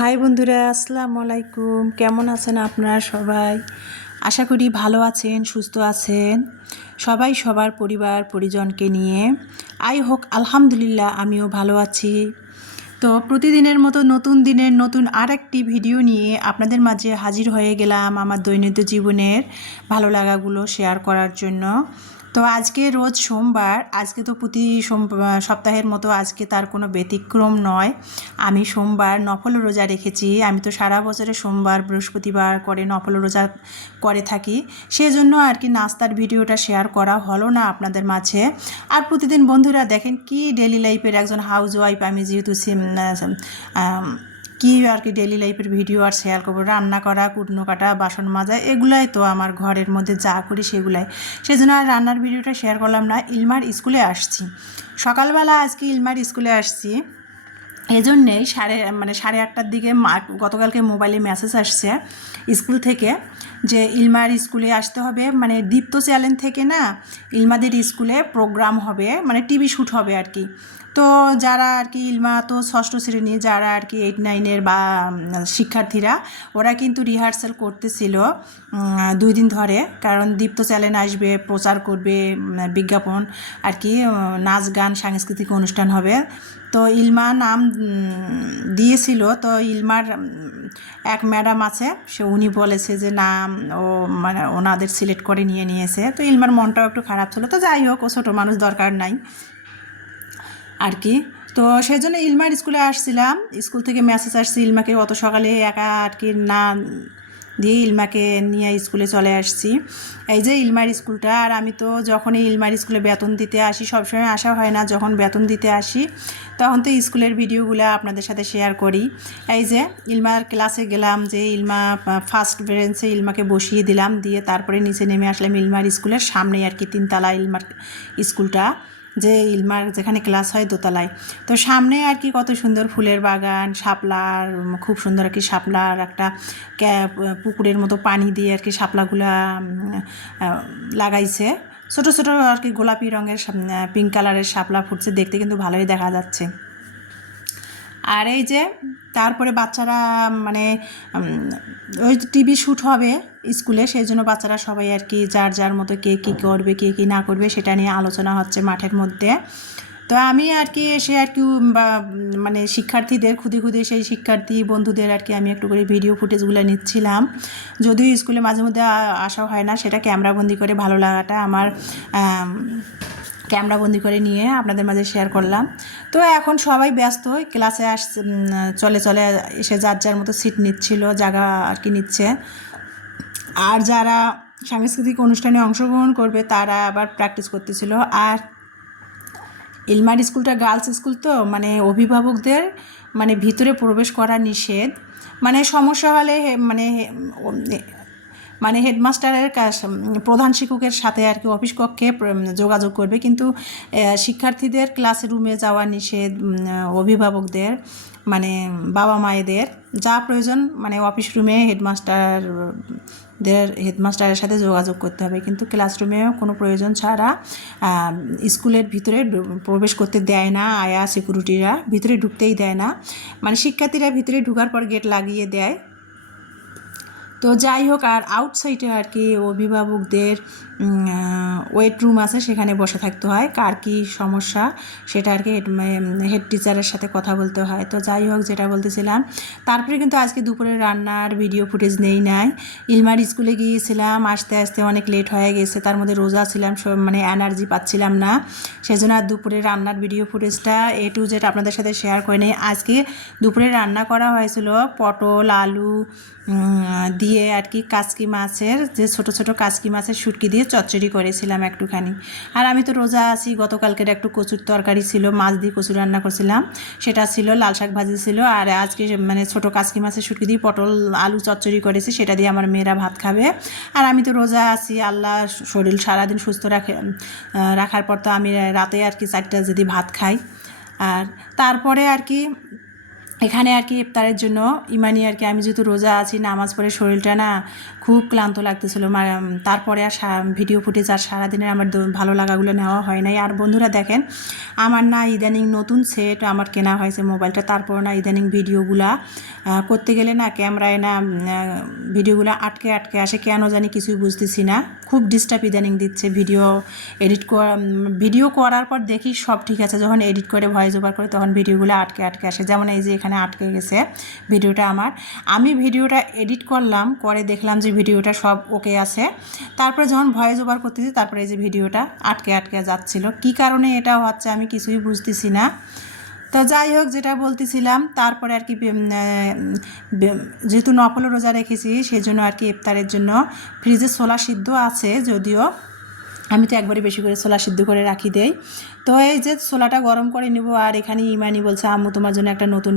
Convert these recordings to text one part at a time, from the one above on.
High বন্ধুরা, আসসালামু আলাইকুম। কেমন আছেন আপনারা সবাই? আশা করি ভালো আছেন, সুস্থ আছেন। সবাই সবার পরিবার পরিজনকে নিয়ে আই হোক আলহামদুলিল্লাহ আমিও ভালো আছি। তো প্রতিদিনের মতো নতুন দিনের নতুন আরেকটি ভিডিও নিয়ে আপনাদের মাঝে হাজির হয়ে গেলাম আমার দৈনন্দিন জীবনের ভালো লাগাগুলো শেয়ার করার জন্য। তো আজকে রোজ সোমবার, আজকে তো প্রতি সপ্তাহের মতো আজকে তার কোনো ব্যতিক্রম নয়। আমি সোমবার নফল রোজা রেখেছি। আমি তো সারা বছরে সোমবার বৃহস্পতিবার করে নফল রোজা করে থাকি, সেজন্য আর কি নাস্তার ভিডিওটা শেয়ার করা হলো না আপনাদের মাঝে। আর প্রতিদিন বন্ধুরা দেখেন কি ডেলি লাইফের একজন হাউস ওয়াইফ আমি, যেহেতু কি আর কি ডেলি লাইফের ভিডিও আর শেয়ার করবো? রান্না করা, কুটনো কাটা, বাসন মাজা, এগুলাই তো আমার ঘরের মধ্যে যা করি সেগুলাই। সেজন্য আর রান্নার ভিডিওটা শেয়ার করলাম না। ইলমার স্কুলে আসছি সকালবেলা, আজকে ইলমার স্কুলে আসছি। এই জন্যেই সাড়ে আটটার দিকে গতকালকে মোবাইলে মেসেজ আসছে স্কুল থেকে যে ইলমার স্কুলে আসতে হবে, মানে দীপ্ত চ্যানেল থেকে না ইলমাদের স্কুলে প্রোগ্রাম হবে, মানে টিভি শ্যুট হবে আর কি। তো যারা আর কি ইলমা তো ষষ্ঠ শ্রেণী, যারা আর কি 8-9-এর বা শিক্ষার্থীরা, ওরা কিন্তু রিহার্সাল করতেছিল 2 দিন ধরে। কারণ দীপ্ত চ্যানেল আসবে, প্রচার করবে, বিজ্ঞাপন আর কি, নাচ গান সাংস্কৃতিক অনুষ্ঠান হবে। তো ইলমা নাম দিয়েছিল। তো ইলমার এক ম্যাডাম আছে, উনি বলেছে যে নাম ও মানে ওনাদের সিলেক্ট করে নিয়েছে। তো ইলমার মনটাও একটু খারাপ ছিল। তো যাই হোক, ও ছোটো মানুষ, দরকার নাই আর কি। তো সেই জন্য ইলমার স্কুলে আসছিলাম। স্কুল থেকে মেসেজ আসছে ইলমাকে অত সকালে একা আর কি না দিয়ে ইলমাকে নিয়ে স্কুলে চলে আসছি। এই যে ইলমার স্কুলটা। আর আমি তো যখনই ইলমার স্কুলে বেতন দিতে আসি, সবসময় আসা হয় না, যখন বেতন দিতে আসি তখন তো স্কুলের ভিডিওগুলো আপনাদের সাথে শেয়ার করি। এই যে ইলমার ক্লাসে গেলাম, যে ইলমা ফার্স্ট বেঞ্চে ইলমাকে বসিয়ে দিলাম, দিয়ে তারপরে নিচে নেমে আসলাম ইলমার স্কুলের সামনেই আর কি, 3তলা ইলমার স্কুলটা, যে ইলমার যেখানে ক্লাস হয় দোতলায়। তো সামনে আর কি কত সুন্দর ফুলের বাগান, শাপলার, খুব সুন্দর আর কি শাপলার একটা পুকুরের মতো পানি দিয়ে আর কি শাপলাগুলা লাগাইছে। ছোটো ছোটো আর কি গোলাপি রঙের, পিঙ্ক কালারের শাপলা ফুটছে, দেখতে কিন্তু ভালোই দেখা যাচ্ছে। আর এই যে তারপরে বাচ্চারা মানে ওই টিভি শ্যুট হবে স্কুলে, সেই জন্য বাচ্চারা সবাই আর কি যার যার মতো কে কী করবে, কে কী না করবে সেটা নিয়ে আলোচনা হচ্ছে মাঠের মধ্যে। তো আমি আর কি এসে আর কি মানে শিক্ষার্থীদের খুদে সেই শিক্ষার্থী বন্ধুদের আর কি আমি একটু করে ভিডিও ফুটেজগুলো নিচ্ছিলাম। যদিও স্কুলে মাঝে মধ্যে আসা হয় না, সেটা ক্যামেরাবন্দি করে ভালো লাগাটা আমার, ক্যামেরাবন্দি করে নিয়ে আপনাদের মাঝে শেয়ার করলাম। তো এখন সবাই ব্যস্ত, ক্লাসে চলে চলে এসে যার যার মতো সিট নিচ্ছিল, জায়গা আর কি নিচ্ছে। আর যারা সাংস্কৃতিক অনুষ্ঠানে অংশগ্রহণ করবে তারা আবার প্র্যাকটিস করতেছিল। আর ইলমার স্কুলটা গার্লস স্কুল, তো মানে অভিভাবকদের মানে ভিতরে প্রবেশ করা নিষেধ। মানে সমস্যা হলে মানে হেডমাস্টারের প্রধান শিক্ষকের সাথে আর কি অফিস কক্ষে যোগাযোগ করবে, কিন্তু শিক্ষার্থীদের ক্লাসরুমে যাওয়া নিষেধ। অভিভাবকদের মানে বাবা মায়েদের যা প্রয়োজন মানে অফিস রুমে হেডমাস্টারের সাথে যোগাযোগ করতে হবে, কিন্তু ক্লাসরুমেও কোনো প্রয়োজন ছাড়া স্কুলের ভিতরে প্রবেশ করতে দেয় না। আয়া সিকিউরিটিরা ভিতরে ঢুকতেই দেয় না, মানে শিক্ষার্থীরা ভিতরে ঢুকার পর গেট লাগিয়ে দেয়। তো যাই হোক, আর আউটসাইডে আর কি অভিভাবকদের ওয়েট রুম আছে, সেখানে বসে থাকতে হয়। কার কী সমস্যা সেটা আর কি হেড টিচারের সাথে কথা বলতে হয়। তো যাই হোক, যেটা বলতেছিলাম, তারপরে কিন্তু আজকে দুপুরে রান্নার ভিডিও ফুটেজ নাই। ইলমার স্কুলে গিয়েছিলাম, আসতে আসতে অনেক লেট হয়ে গেছে, তার মধ্যে রোজা ছিলাম, মানে এনার্জি পাচ্ছিলাম না, সেজন্য আর দুপুরে রান্নার ভিডিও ফুটেজটা A to Z আপনাদের সাথে শেয়ার করে নেই। আজকে দুপুরে রান্না করা হয়েছিল পটল আলু দিয়ে আর কি, কাচকি মাছের, যে ছোট ছোট কাচকি মাছের শুটকি দিয়ে চচ্চড়ি করেছিলাম একটুখানি। আর আমি তো রোজা আছি, গতকালকের একটু কচুর তরকারি ছিল, মাছ দিয়ে কচু রান্না করছিলাম, সেটা ছিল, লাল শাক ভাজি ছিল। আর আজকে মানে ছোট কাচকি মাছের শুটকি দিয়ে পটল আলু চচ্চড়ি করেছি, সেটা দিয়ে আমার মেয়েরা ভাত খাবে। আর আমি তো রোজা আছি, আল্লাহ শরীর সারাদিন সুস্থ রাখার পর তো আমি রাতে আর কি 4টা যদি ভাত খাই। আর তারপরে আর কি এখানে আর কি ইফতারের জন্য ইমানি আর কি আমি যেহেতু রোজা আছি নামাজ পড়ে শরীরটা না খুব ক্লান্ত লাগতেছিলো, তারপরে আর ভিডিও ফুটেজ আর সারাদিনের আমার ভালো লাগাগুলো নেওয়া হয় নাই। আর বন্ধুরা দেখেন আমার না ইদানিং নতুন সেট আমার কেনা হয়েছে মোবাইলটা, তারপর না ইদানিং ভিডিওগুলা করতে গেলে না ক্যামেরায় না ভিডিওগুলো আটকে আটকে আসে, কেন জানি কিছুই বুঝতেছি না, খুব ডিস্টার্ব ইদানিং দিচ্ছে। ভিডিও করার পর দেখি সব ঠিক আছে, যখন এডিট করে ভয়েস ওভার করে তখন ভিডিওগুলো আটকে আটকে আসে। যেমন এই যে এখানে আটকে গেছে ভিডিওটা আমার, আমি ভিডিওটা এডিট করলাম করে দেখলাম যে ভিডিওটা সব ওকে আছে, তারপরে যখন ভয়েস ওভার করতেছি তারপরে এই যে ভিডিওটা আটকে আটকে যাচ্ছিল, কি কারণে এটা হচ্ছে আমি কিছুই বুঝতেছি না। তো যাই হোক, যেটা বলতেছিলাম, তারপরে আর কি যেহেতু নফল রোজা রেখেছি সেই জন্য আর কি ইফতারের জন্য ফ্রিজে ছোলা সিদ্ধ আছে, যদিও আমি তো একবারে বেশি করে ছোলা সিদ্ধ করে রাখি দেই। তো এই যে ছোলাটা গরম করে নেব, আর এখানে ইমানি বলছে আম্মু তোমার জন্য একটা নতুন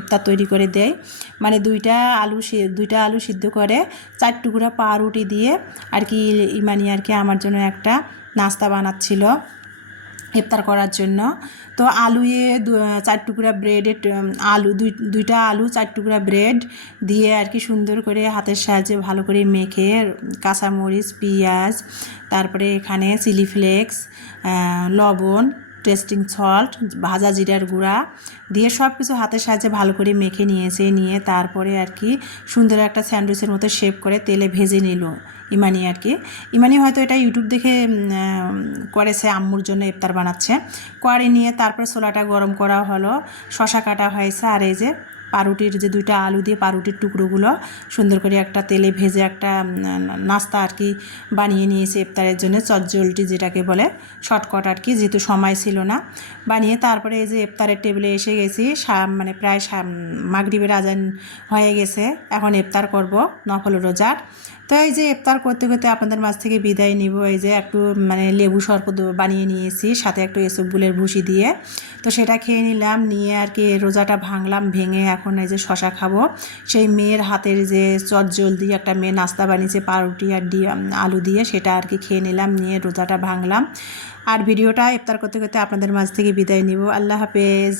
ইফতার তৈরি করে দেয়, মানে দুইটা আলু সিদ্ধ করে 4 টুকরা পাউরুটি দিয়ে আর কি ইমানি আর কি আমার জন্য একটা নাস্তা বানাচ্ছিল ইফতার করার জন্য। তো আলুয়ে 4 টুকরা ব্রেডের দুইটা আলু 4 টুকরা ব্রেড দিয়ে আর কি সুন্দর করে হাতের সাহায্যে ভালো করে মেখে কাঁচামরিচ পেঁয়াজ তারপরে এখানে চিলি ফ্লেক্স লবণ টেস্টিং সল্ট ভাজা জিরার গুঁড়া দিয়ে সব কিছু হাতের সাহায্যে ভালো করে মেখে নিয়ে তারপরে আর কি সুন্দর একটা স্যান্ডউইচের মতো শেপ করে তেলে ভেজে নিল ইমানি আর কি। ইমানি হয়তো এটা ইউটিউব দেখে করেছে, আম্মুর জন্য ইফতার বানাচ্ছে। করে নিয়ে তারপরে ছোলাটা গরম করা হলো, শসা কাটা হয়েছে, আর এই যে পাউরুটির যে দুইটা আলু দিয়ে পাউরুটির টুকরোগুলো সুন্দর করে একটা তেলে ভেজে একটা নাস্তা আর কি বানিয়ে নিয়েছে ইফতারের জন্য, চটজলটি যেটাকে বলে, শর্টকাট আর কি, যেহেতু সময় ছিল না। বানিয়ে তারপরে এই যে ইফতারের টেবিলে এসে গেছি, মানে প্রায় মাগরিবের আজান হয়ে গেছে, এখন ইফতার করব নফল রোজার। তো এই যে ইফতার করতে করতে আপনাদের মাঝ থেকে বিদায় নিব। এই যে একটু মানে লেবু শরবত বানিয়ে নিয়েছি, সাথে একটু এসবগুলের ভুসি দিয়ে, তো সেটা খেয়ে নিলাম, নিয়ে আর কি রোজাটা ভাঙলাম। ভেঙে এখন এই যে শশা খাবো, সেই মেয়ের হাতের যে চটজলদি একটা মেয়ে নাস্তা বানিয়েছে পাউরুটি আর আলু দিয়ে, সেটা আর কি খেয়ে নিলাম, নিয়ে রোজাটা ভাঙলাম। আর ভিডিওটা ইফতার করতে করতে আপনাদের মাঝ থেকে বিদায় নিব। আল্লাহ হাফেজ।